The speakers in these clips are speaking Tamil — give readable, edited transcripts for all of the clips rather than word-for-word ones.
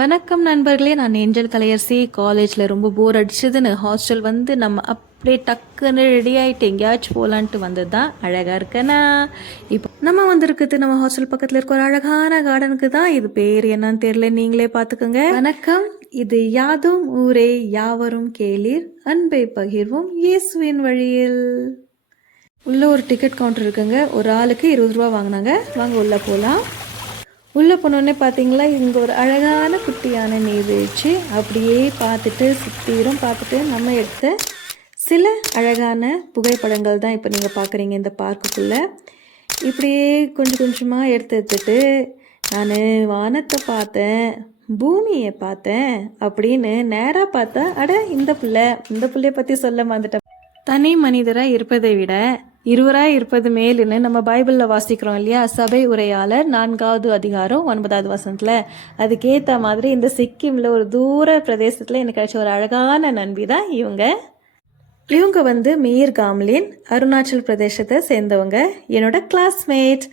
வணக்கம் நண்பர்களே, நான் ஏஞ்சல் கலையரசி. காலேஜில் ரொம்ப போர் அடிச்சதுன்னு ஹாஸ்டல் வந்து நம்ம அப்படியே டக்குன்னு ரெடி ஆகிட்டு எங்கேயாச்சும் போகலான்ட்டு வந்தது தான். அழகாக இருக்கேனா? இப்போ நம்ம வந்திருக்குது நம்ம ஹாஸ்டல் பக்கத்தில் இருக்க ஒரு அழகான கார்டனுக்கு தான். இது பேர் என்னன்னு தெரியல, நீங்களே பார்த்துக்கோங்க. வணக்கம், இது யாதும் ஊரே யாவரும் கேளீர், அன்பை பகிர்வோம் இயேசுவின் வழியில். உள்ள ஒரு டிக்கெட் கவுண்டர் இருக்குங்க. ஒரு ஆளுக்கு 20 ரூபா வாங்கினாங்க. வாங்க உள்ளே போகலாம். உள்ளே போனோடனே பார்த்தீங்களா, இங்கே ஒரு அழகான குட்டியான நீர்வீழ்ச்சி. அப்படியே பார்த்துட்டு சுற்றிலும் பார்த்துட்டு நம்ம எடுத்த சில அழகான புகைப்படங்கள் தான் இப்போ நீங்கள் பார்க்குறீங்க இந்த பார்க்குக்குள்ளே. இப்படியே கொஞ்சம் கொஞ்சமாக எடுத்துட்டு நான் வானத்தை பார்த்தேன், பூமியை பார்த்தேன் அப்படின்னு நேராக பார்த்தா, அட இந்த பிள்ளைய பற்றி சொல்ல வந்துட்டேன். தனி மனிதராக இருப்பதை விட இருவராய் இருப்பது மேலுன்னு நம்ம பைபிளில் வாசிக்கிறோம் இல்லையா? சபை உரையாளர் 4வது அதிகாரம் 9வது வசனத்தில். அதுக்கேற்ற மாதிரி இந்த சிக்கிமில் ஒரு தூர பிரதேசத்தில் எனக்கு கிடைச்ச ஒரு அழகான நண்பி தான் இவங்க வந்து மீர் காம்லின், அருணாச்சல் பிரதேசத்தை சேர்ந்தவங்க. என்னோட கிளாஸ்மேட்.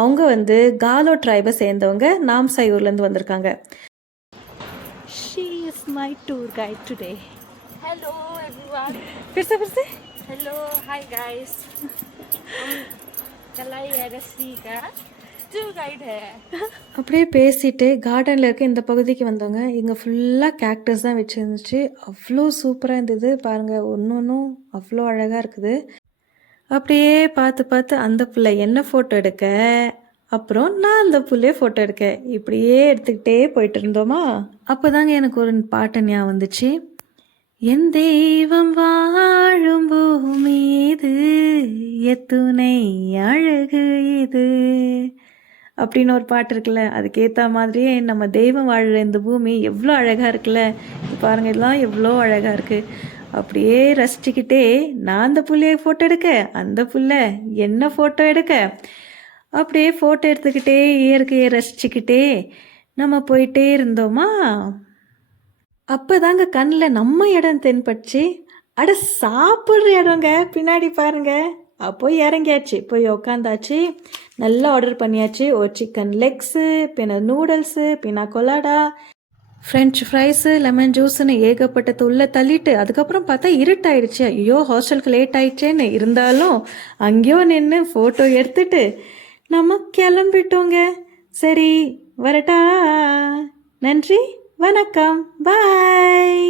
அவங்க வந்து காலோ ட்ரைபை சேர்ந்தவங்க. நாம்சாய் ஊர்லேருந்து வந்திருக்காங்க. She is my tour guide today. Hello everyone. फिर से Hello, hi guys. कलाई रश्मि का tour guide है. அப்படியே பேசிட்டு கார்டனில் இருக்க இந்த பகுதிக்கு வந்தவங்க. இங்கே ஃபுல்லாக கேக்டஸ் தான் வச்சுருந்துச்சு. அவ்வளோ சூப்பராக இருந்தது பாருங்கள், ஒன்றும் அவ்வளோ அழகாக இருக்குது. அப்படியே பார்த்து பார்த்து அந்த பிள்ளை என்ன ஃபோட்டோ எடுக்க, அப்புறம் நான் அந்த புள்ளைய ஃபோட்டோ எடுக்க, இப்படியே எடுத்துக்கிட்டே போயிட்டு இருந்தோமா. அப்போ தாங்க எனக்கு ஒரு பாட்டு ஞாபகம் வந்துச்சு. என் தெய்வம் வாழும் பூமி இது, எத்துணை அழகு இது அப்படின்னு ஒரு பாட்டு இருக்குல்ல. அதுக்கேற்ற மாதிரியே நம்ம தெய்வம் வாழ்கிற இந்த பூமி எவ்வளோ அழகாக இருக்குல்ல. பாருங்கள், இதெல்லாம் எவ்வளோ அழகாக இருக்குது. அப்படியே ரசிச்சுக்கிட்டே நான் அந்த புள்ளைய ஃபோட்டோ எடுக்க, அந்த புள்ளை என்ன ஃபோட்டோ எடுக்க, அப்படியே ஃபோட்டோ எடுத்துக்கிட்டே இயற்கையை ரசிச்சுக்கிட்டே நம்ம போயிட்டே இருந்தோமா. அப்போ தாங்க கண்ணில் நம்ம இடம் தென்பட்டுச்சு. அட சாப்பிட்ற இடங்க பின்னாடி பாருங்க. அப்போ இறங்கியாச்சு, போய் உக்காந்தாச்சு, நல்லா ஆர்டர் பண்ணியாச்சு. ஒரு சிக்கன் லெக்ஸு, பின்ன நூடுல்ஸு, பின்னா கொலாடா, ஃப்ரெஞ்ச் ஃப்ரைஸு, லெமன் ஜூஸுன்னு ஏகப்பட்டது உள்ளே தள்ளிட்டு அதுக்கப்புறம் பார்த்தா இருட்டாயிடுச்சு. ஐயோ ஹாஸ்டலுக்கு லேட் ஆயிடுச்சேன்னு இருந்தாலும் அங்கேயோ நின்று ஃபோட்டோ எடுத்துட்டு நம்ம கிளம்பிட்டோங்க. சரி வரட்டா, நன்றி, வணக்கம், பாய்.